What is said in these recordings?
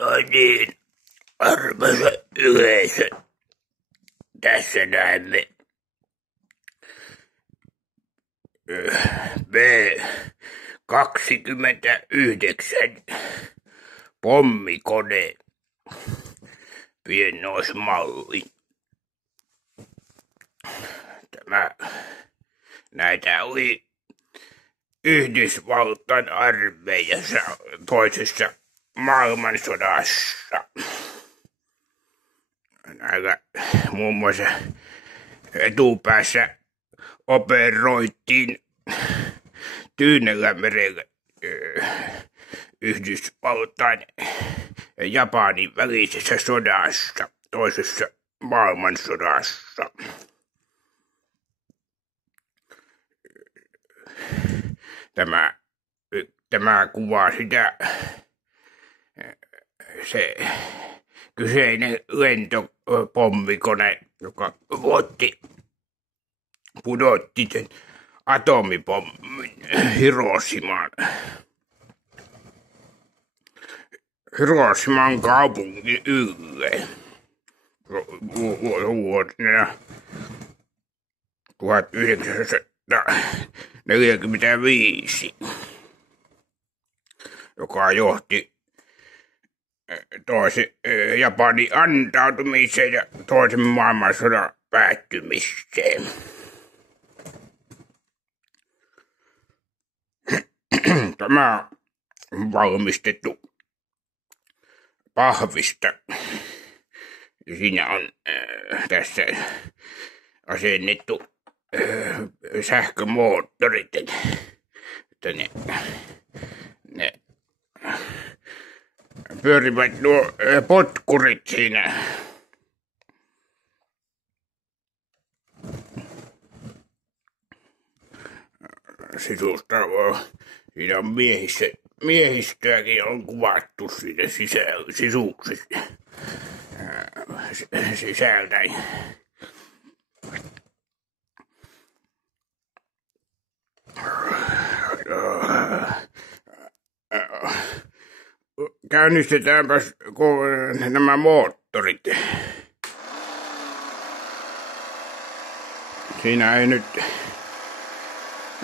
No niin, arvoisa yleisö, tässä näemme B-29 pommikone pienoismalli. Näitä oli Yhdysvaltain armeijassa toisessa maailmansodassa. Näillä muun muassa etupäässä operoitiin Tyynellämerellä Yhdysvaltain ja Japanin välisessä sodassa, toisessa maailmansodassa. Tämä kuvaa sitä, se kyseinen lentopommikone, joka pudotti sen atomipommin Hiroshiman kaupungin ylle vuonna 1945, joka johti Japanin antautumiseen ja toisen maailmansodan päättymiseen. Tämä on valmistettu pahvista. Ja siinä on tässä asennettu sähkömoottorit, että ne pyörivät nuo potkurit siinä. Siinä on miehistöäkin on kuvattu siinä sisältäen. Käynnistetäänpäs nämä moottorit. Siinä ei nyt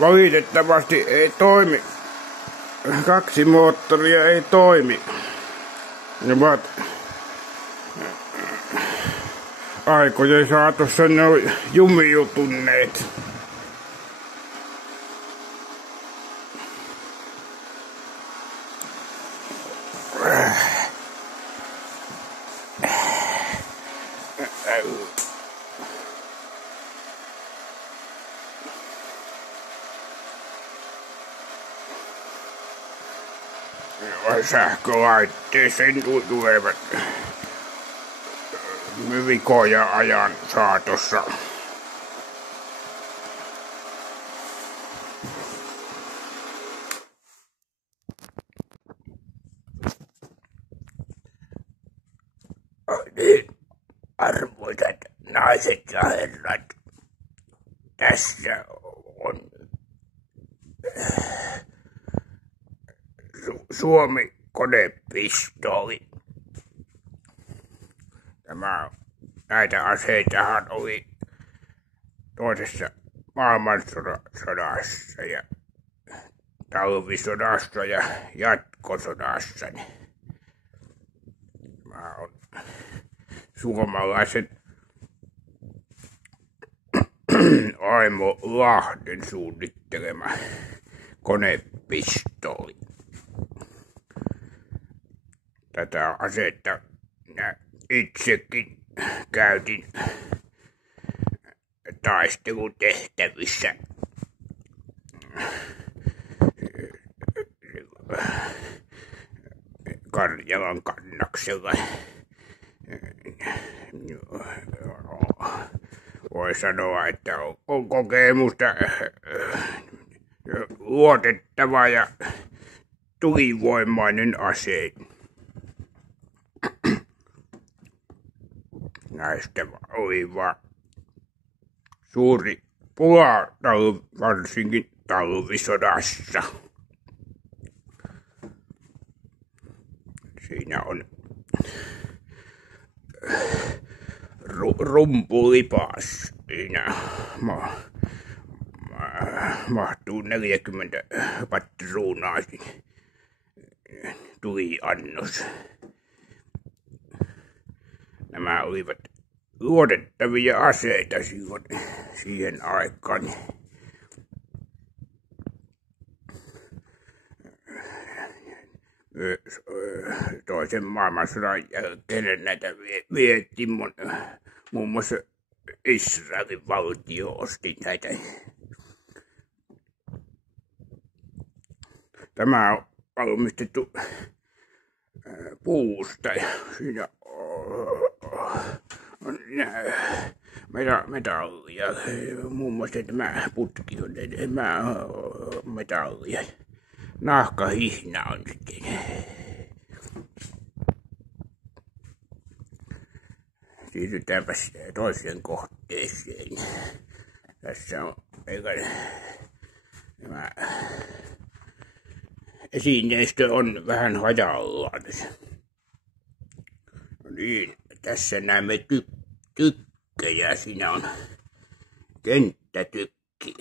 valitettavasti ei toimi. Kaksi moottoria ei toimi. Ne ovat aikojen saatossa ne on jumiutuneet. Sähkölaitteeseen tulevat vikoja ajan saatossa. Niin, arvoisat naiset ja herrat, tässä on Suomi-konepistooli. Näitä aseitahan oli toisessa maailmansodassa ja talvisodassa ja jatkosodassa. Tämä on suomalaisen Aimo Lahden suunnittelema konepistooli. Tätä asetta itsekin käytin taistelutehtävissä. Karjalan kannaksella. Voi sanoa, että on kokemusta luotettava ja tulivoimainen ase. Näistä oli vaan suuri pula, varsinkin talvisodassa. Siinä on rumpulipas. Siinä mahtuu 40 patruunaa. Tuli annos. Nämä olivat luotettavia aseita silloin siihen aikaan. Toisen maailmansodan jälkeen näitä vietiin muun muassa Israelin valtio osti näitä. Tämä on valmistettu puusta ja siinä on metallia. Muun muassa tämä putki on metallia. Nahkahihna on sitten. Siirrytäänpäs toiseen kohteeseen. Tässä on tämä esineistö on vähän hajallaan. No niin, tässä näemme tykkejä. Siinä on kenttätykki.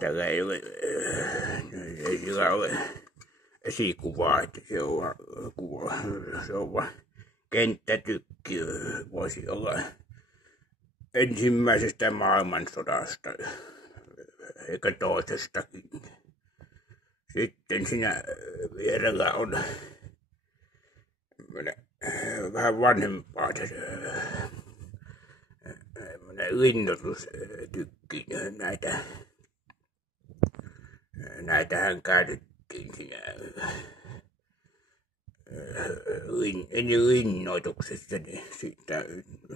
Tällä ei sillä ole esikuvaa, että se on vaan kenttätykki. Voisi olla ensimmäisestä maailmansodasta, eikä toisestakin. Sitten siinä vierellä on vähän vanhempaa linnutustykki. Näitähän käytettiin siinä linnoituksessa, niin siitä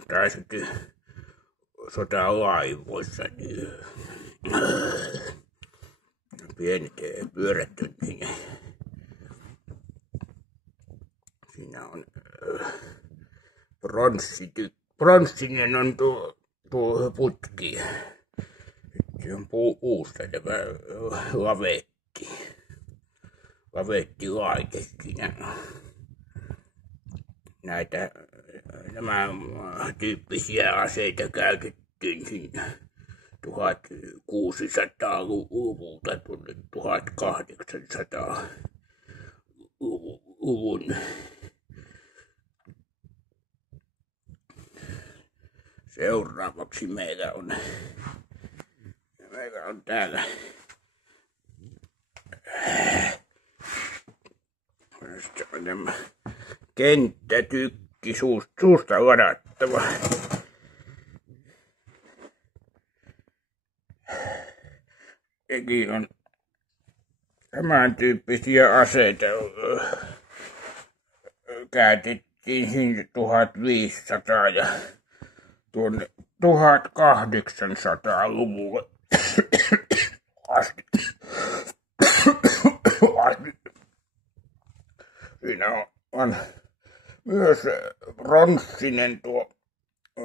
taisi sotalaivoissa niin pienet pyörät siinä. Siinä on pronssinen on tuo putki. Se on puusta tämä lavetti siinä. Nämä tyyppisiä aseita käytettiin siinä 1600-luvulta tuonne 1800-luvun. Seuraavaksi meillä on täällä kenttätykki, suusta ladattava. Sekin on tämän tyyppisiä aseita. Käytettiin siinä 1500 ja tuonne 1800-luvulle asti. Siinä on myös pronssinen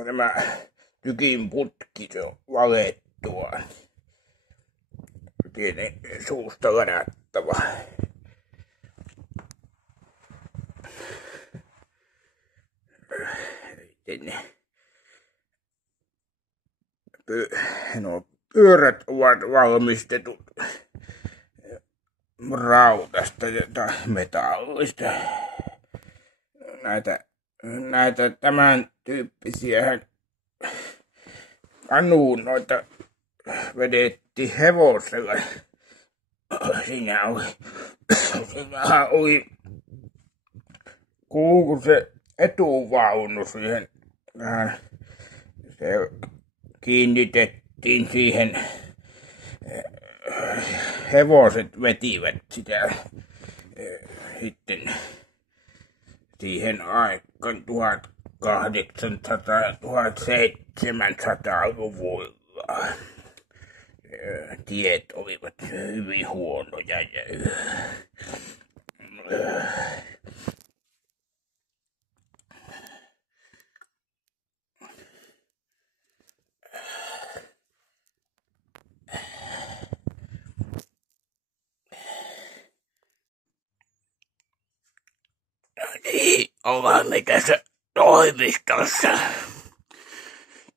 tämä tykin putki, se on valettua. Pienen suusta ladattava. Pyörät ovat valmistetut rautasta tai metallista. Näitä tämän tyyppisiä kanuunoita vedettiin hevosella. Siinä oli kuuluu se etuvaunu siihen. Se kiinnitettiin siihen. Hevoset vetivät sitä sitten siihen aikaan 1800-1700-luvulla. Tiet olivat hyvin huonoja ja niin, ollaan me tässä toimistossa.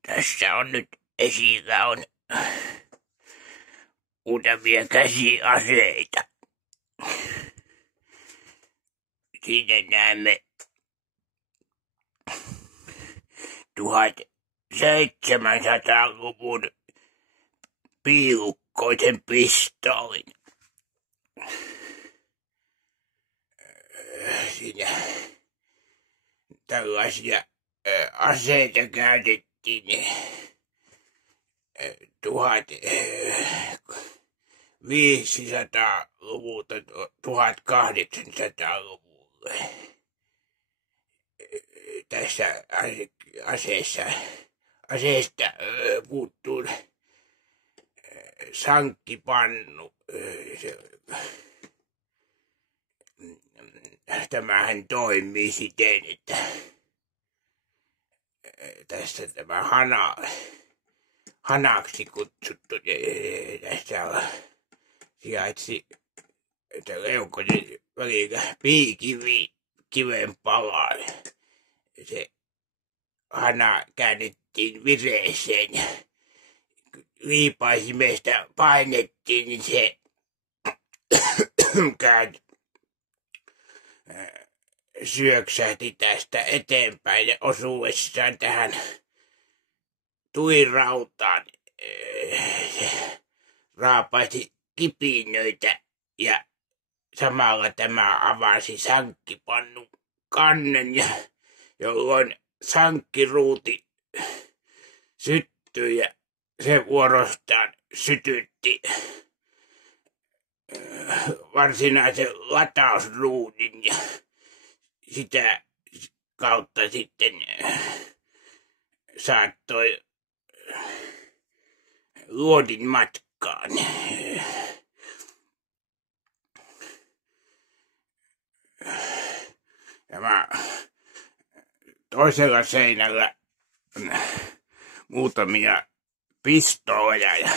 Tässä on nyt esillä on muutamia käsiaseita. Siinä näemme 1700-luvun piilukkoisen pistoolin. Siinä tällaisia aseita käytettiin 1500-luvulta 1800-luvulle. Tässä aseesta puuttuu sankkipannu. Tämähän toimii siten, että tässä tämä hanaksi kutsuttu, tässä sijaitsi leukojen välillä piikiven palaan. Se hana käännettiin vireeseen ja liipaisimesta painettiin, niin se syöksähti tästä eteenpäin ja osuessaan tähän tuirautaan se raapaisi kipinöitä ja samalla tämä avasi sankkipannun kannen, jolloin sankkiruuti syttyi ja se vuorostaan sytytti varsinaisen latausruudin ja sitä kautta sitten saattoi luodin matkaan. Tämä toisella seinällä muutamia pistooleja ja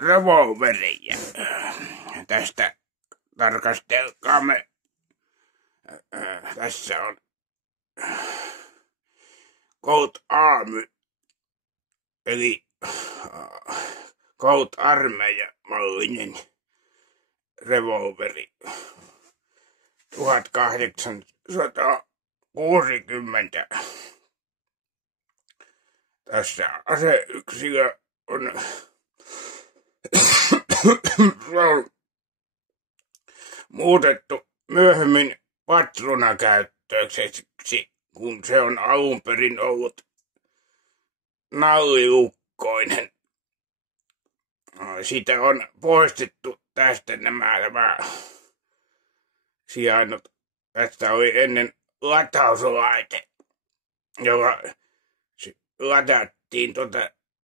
revolvereja. Tästä tarkastelkaamme. Tässä on Colt Army, eli Colt Armeija-mallinen revolveri 1860. Tässä aseyksilö on muutettu myöhemmin patruunakäyttöiseksi, kun se on alun perin ollut nallilukkoinen. Siitä on poistettu tästä nämä sijainnot. Tästä oli ennen latauslaite, jolla ladattiin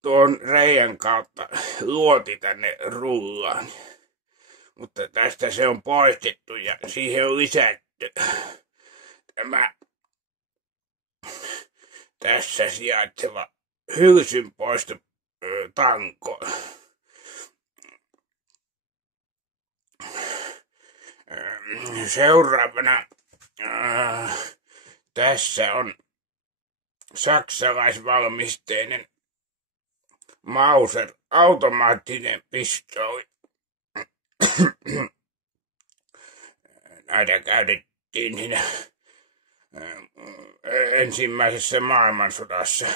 tuon reijän kautta luoti tänne rullaan. Mutta tästä se on poistettu ja siihen on lisätty tämä tässä sijaitseva hylsynpoistotanko. Seuraavana tässä on saksalaisvalmisteinen Mauser automaattinen pistooli. Näitä käytettiin siinä ensimmäisessä maailmansodassa.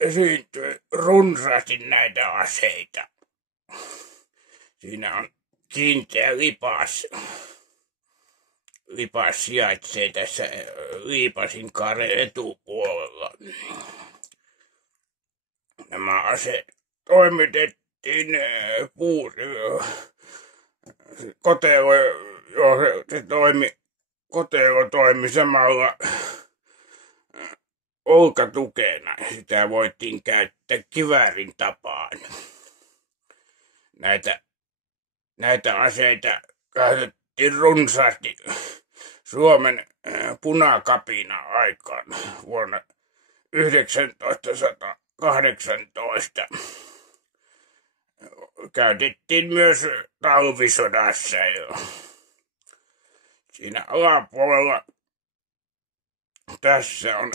Esiintyi runsaasti näitä aseita. Siinä on kiinteä lipas. Lipas sijaitsee tässä liipasin kaaren etupuolella. Nämä aseet toimitettiin kotelo, kotelo toimi samalla olkatukena. Sitä voitiin käyttää kiväärin tapaan. Näitä aseita käytettiin runsaasti Suomen punakapina aikaan vuonna 1918. Käytettiin myös talvisodassa jo. Siinä alapuolella Tässä on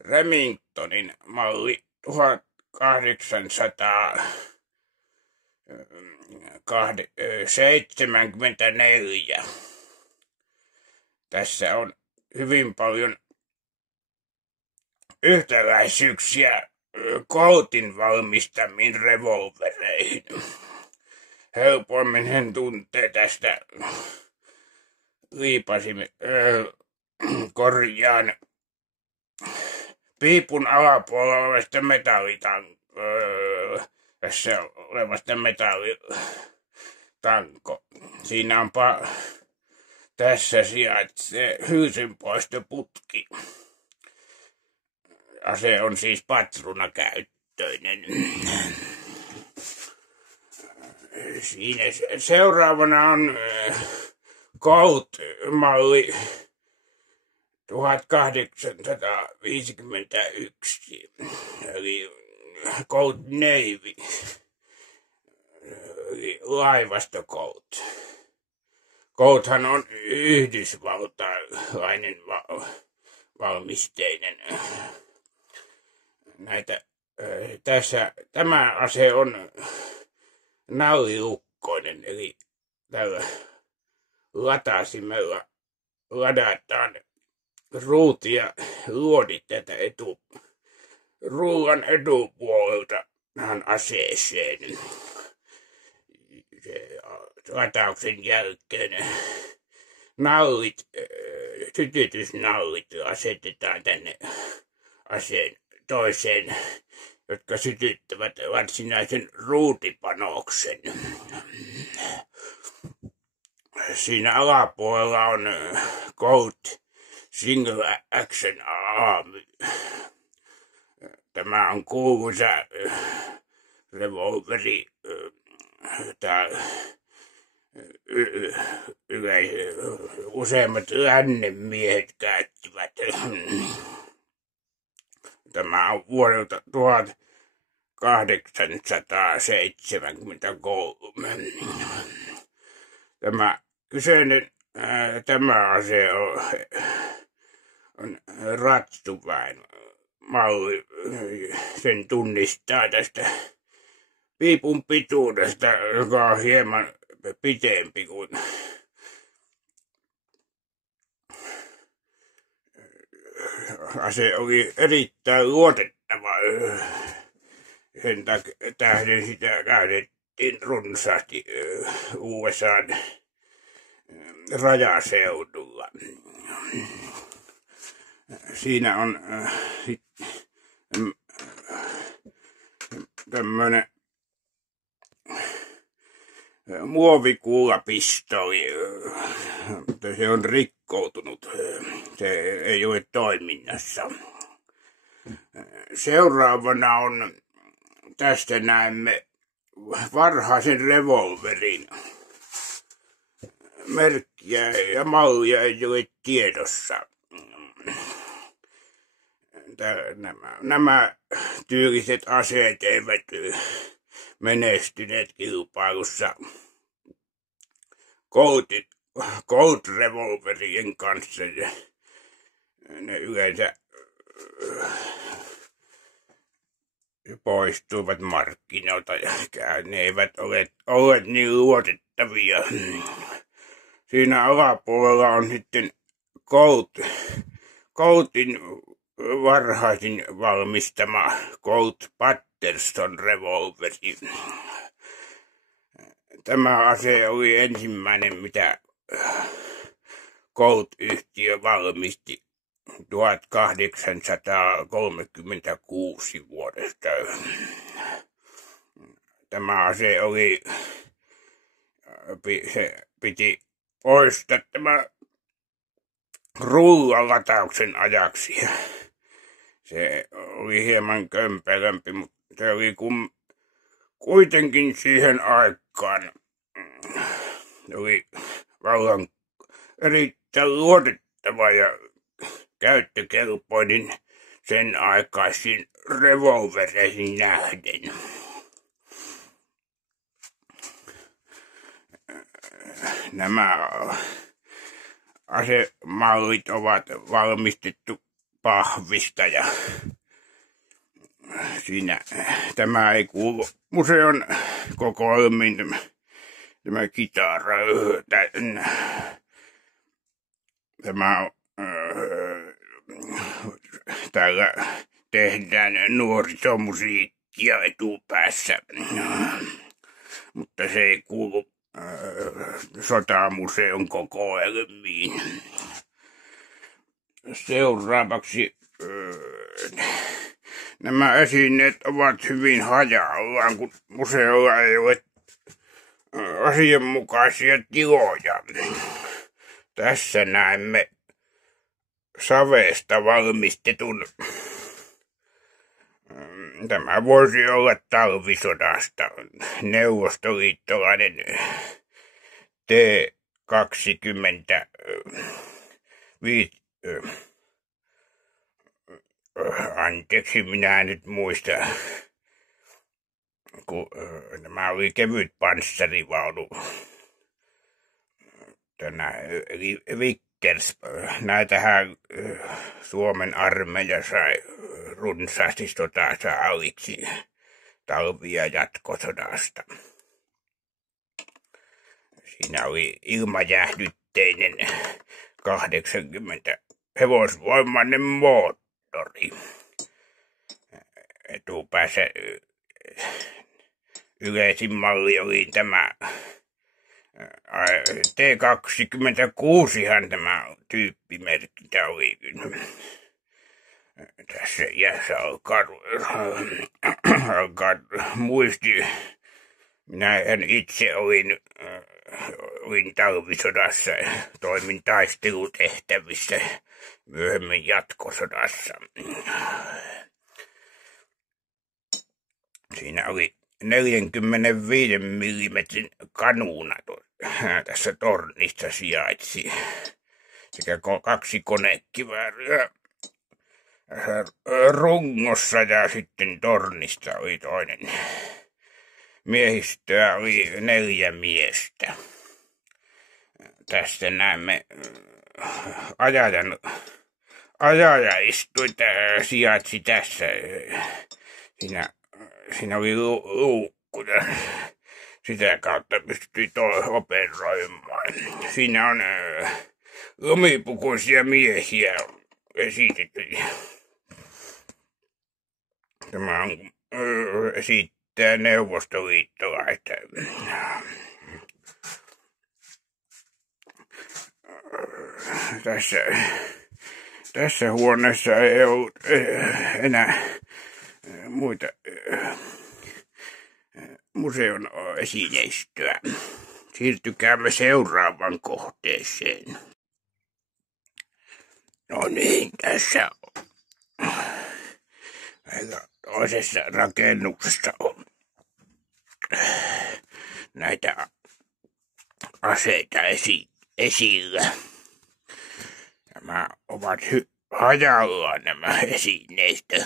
Remingtonin malli 1874. Tässä on hyvin paljon yhtäläisyyksiä Coltin valmistamiin revolvereihin. Helpommin hän tuntee tästä korjaan piipun alapuolella olevasta tässä olevasta metallitanko. Siinä on tässä sijaitsee hyysynpoistoputki. Ase on siis patruunakäyttöinen. Siinä seuraavana on Colt-malli 1851, eli Colt Navy, eli laivasto Colt. Colthan on yhdysvaltalainen valmisteinen. Tämä ase on nallilukkoinen, eli tällä latasimella ladataan ruuti ja luodit tätä rullan etupuolelta aseeseen. Latauksen jälkeen sytytysnallit asetetaan tänne aseen toiseen, jotka sytyttävät varsinaisen ruutipanoksen. Siinä alapuolella on Colt Single Action Army. Tämä on kuuluisa revolveri, useimmat lännen miehet käyttivät. Tämä on vuodelta 1873. Tämä ase on ratsuväen malli. Sen tunnistaa tästä piipun pituudesta, joka on hieman pitempi kuin ase oli erittäin luotettava. Sen tähden sitä käytettiin runsaasti USA:n rajaseudulla. Siinä on tämmöinen muovikuulapistoli, mutta se on rikkoutunut. Se ei ole toiminnassa. Seuraavana on, tästä näemme varhaisen revolverin. Merkkiä ja mallia ei ole tiedossa. Nämä tyyliset aseet eivät menestyneet kilpailussa Colt-revolverien kanssa. Ne yleensä poistuivat markkinoilta ja ne eivät ole niin luotettavia. Siinä alapuolella on sitten Coltin varhaisin valmistama Colt Patterson revolveri. Tämä ase oli ensimmäinen, mitä Colt-yhtiö valmisti 1836 vuodesta. Tämä ase se piti poistaa tämä rullalatauksen ajaksi. Se oli hieman kömpelömpi, mutta se oli kuitenkin siihen aikaan oli vallan erittäin luotettava ja käyttökelpoinen sen aikaisiin revolvereihin nähden. Nämä asemallit ovat valmistettu pahvista ja siinä tämä ei kuulu museon kokoelmiin tämä kitara. Tämä on täällä tehdään nuorisomusiikkia etupäässä, mutta se ei kuulu sotamuseon kokoelmiin. Seuraavaksi nämä esineet ovat hyvin hajallaan, kun museolla ei ole asianmukaisia tiloja. Tässä näemme savesta valmistetun. Tämä voisi olla talvisodasta neuvostoliittolainen T-25. Anteeksi, minä en nyt muista, kun tämä oli kevyt panssarivaunu. Vickers, näitähän Suomen armeija sai runsaasti sotasaaliksi talvi- ja jatkosodasta. Siinä oli ilmajäähdytteinen 80 hevosvoimainen moottori. Etupäässä yleisin malli oli tämä T-26, tämä tyyppimerkki oli. Tässä iässä alkaa muisti. Minä itse olin talvisodassa, toimin taistelutehtävissä, myöhemmin jatkosodassa. Siinä oli 45 millimetrin kanuuna tässä tornissa sijaitsi sekä 2 konekivääriä rungossa ja sitten tornista oli toinen. Miehistöä oli 4 miestä. Tässä näemme ajajaistuita sijaitsi tässä. Siinä oli luukku. Sitä kautta pystyi operoimaan. Siinä on lumipukuisia miehiä esitetty. Tämä on esittää Neuvostoliittolaista. Tässä huoneessa ei ollut enää muita museon esineistöä. Siirtykäämme seuraavaan kohteeseen. No niin, tässä on. Toisessa rakennuksessa on näitä aseita esillä. Nämä ovat hajallaan nämä esineistä,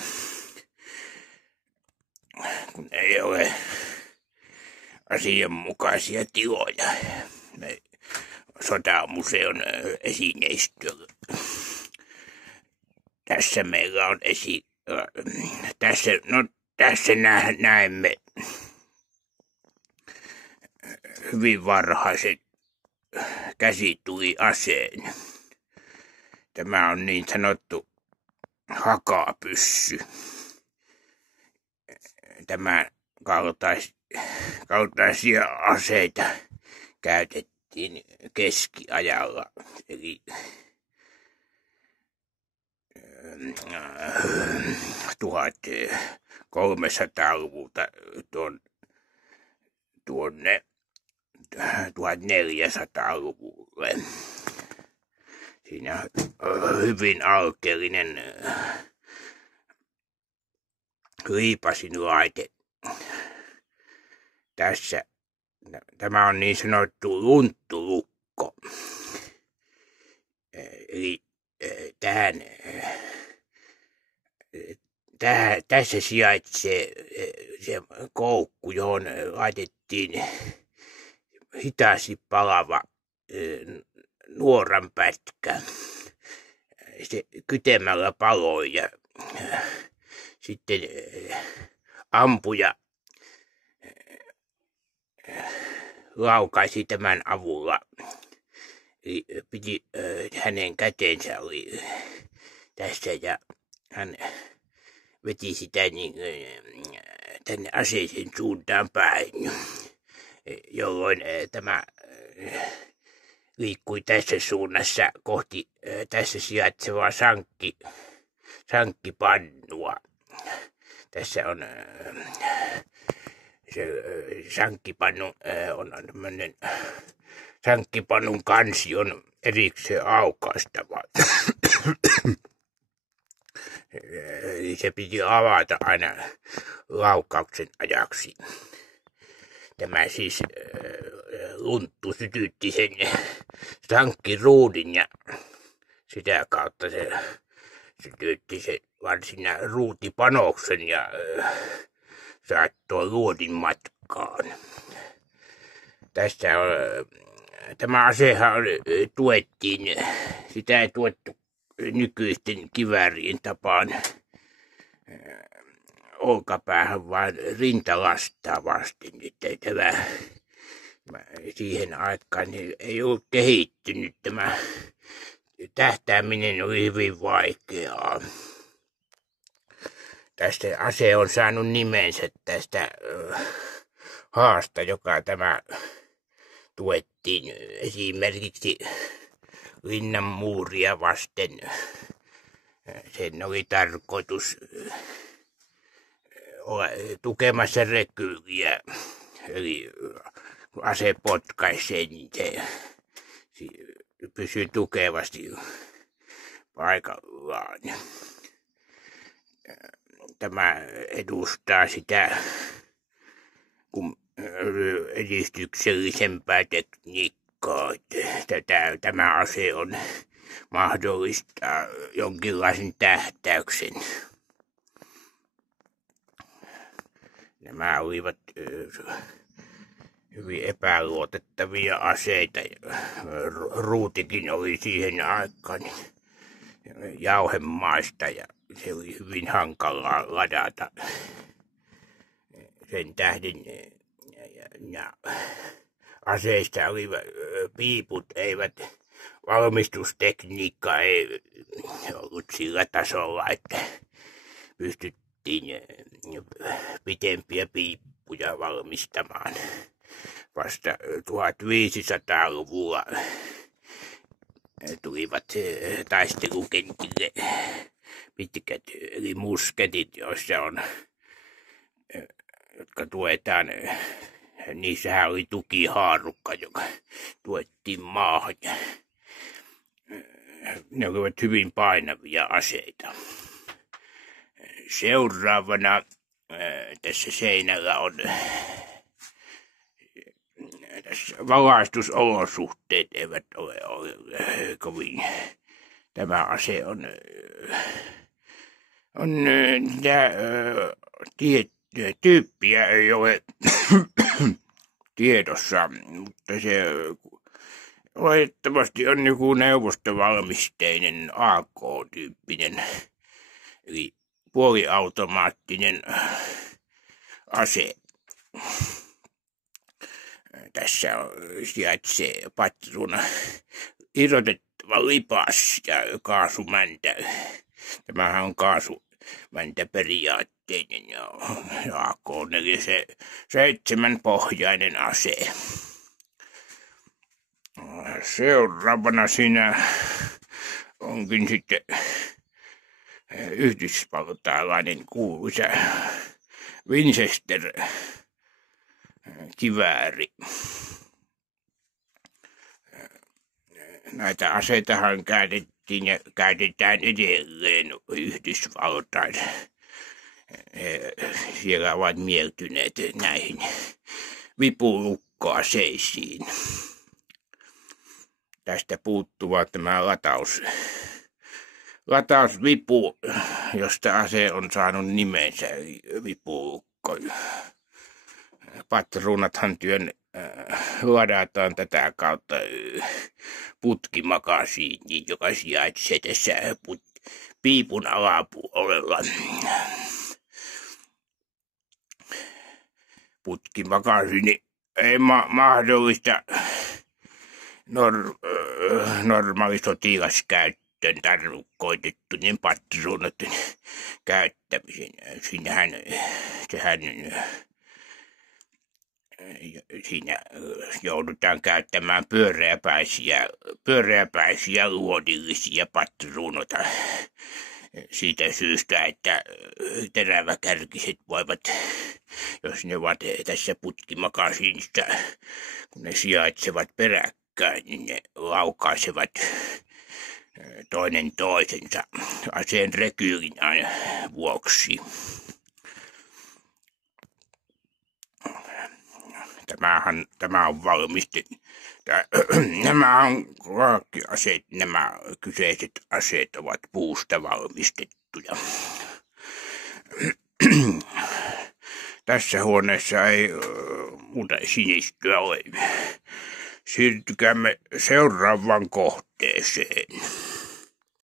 kun ei ole asianmukaisia tiloja sotamuseon esineistöllä. Tässä meillä on tässä näemme hyvin varhaisen käsituliaseen. Tämä on niin sanottu hakapyssy. Tämän kaltaisia aseita käytettiin keskiajalla, eli 1300-luvulta tuonne 1400-luvulle. Siinä on hyvin alkeellinen liipasinlaite. Tässä tämä on niin sanottu lunttulukko. Eli tässä sijaitsee se koukku, johon laitettiin hitaasti palava nuoran pätkä. Se kytemällä paloi ja sitten ampuja laukaisi tämän avulla. Piti, hänen käteensä oli tässä ja hän veti sitä niin, tänne aseisen suuntaan päin, jolloin tämä liikkui tässä suunnassa kohti tässä sijaitsevaa sankkipannua. Tässä on se sankkipannu on tämmöinen, sankkipannun kansi on erikseen aukaistava. Se piti avata aina laukauksen ajaksi. Tämä siis lunttu sytytti sen sankkiruudin ja sitä kautta se sytytti sen varsinaisen ruutipanoksen ja saattoi luodin matkaan. Tässä on, tämä asehan tuettiin, sitä ei tuettu nykyisten kiväärien tapaan olkapäähän, vaan rintalastaa vasten. Tämä, siihen aikaan niin ei ollut kehittynyt. Tämä tähtääminen oli hyvin vaikeaa. Tästä ase on saanut nimensä tästä haasta, joka tämä tuettiin esimerkiksi linnanmuuria vasten. Sen oli tarkoitus olla tukemassa rekyyliä, eli kun ase potkaisee, niin se pysyy tukevasti paikallaan. Tämä edustaa sitä, kun edistyksellisempää tekniikkaa. Tämä ase on mahdollista jonkinlaisen tähtäyksen. Nämä olivat hyvin epäluotettavia aseita. Ruutikin oli siihen aikaan jauhemaista ja se oli hyvin hankalaa ladata. Sen tähden ja aseista olivat piiput, valmistustekniikka ei ollut sillä tasolla, että pystyttiin pitempiä piippuja valmistamaan. Vasta 1500-luvulla tulivat taistelukentille pitkät eli musketit, jotka tuetaan. Niissähän oli tukihaarukka, joka tuettiin maahan. Ne olivat hyvin painavia aseita. Seuraavana tässä seinällä on tässä valaistusolosuhteet eivät ole kovin. Tämä ase on tyyppiä ei ole tiedossa, mutta se oletettavasti on joku neuvostovalmisteinen AK-tyyppinen, eli puoliautomaattinen ase. Tässä sijaitsee patruuna, irrotettava lipas ja kaasumäntä. Tämähän on kaasumäntäperiaatteinen ja AK-47 pohjainen ase. Seuraavana siinä onkin sitten yhdysvaltalainen kuuluisa Winchester-kivääri. Näitä aseitahan käytettiin ja käytetään edelleen Yhdysvaltain. Siellä ovat mieltyneet näihin vipulukkoaseisiin. Tästä puuttuva tämä latausvipu, josta ase on saanut nimensä, eli vipulukko. Patruunathan ladataan tätä kautta putkimakasiiniin, joka sijaitsee tässä piipun alapuolella. Putkimakasiini ei mahdollista normaali sotilaskäyttöön tarkoitettujen patruunoiden käyttämisen. Siinä joudutaan käyttämään pyöreäpäisiä luodillisia patruunoita siitä syystä, että teräväkärkiset voivat, jos ne ovat tässä putkimakasiinissa, kun ne sijaitsevat peräkkäin, niin ne laukaisevat toinen toisensa aseen rekyyrin vuoksi. Tämä on valmistettu. Nämä kyseiset aseet ovat puusta valmistettuja. Tässä huoneessa ei muuta sinistöä ole. Siirtykäämme seuraavaan kohteeseen.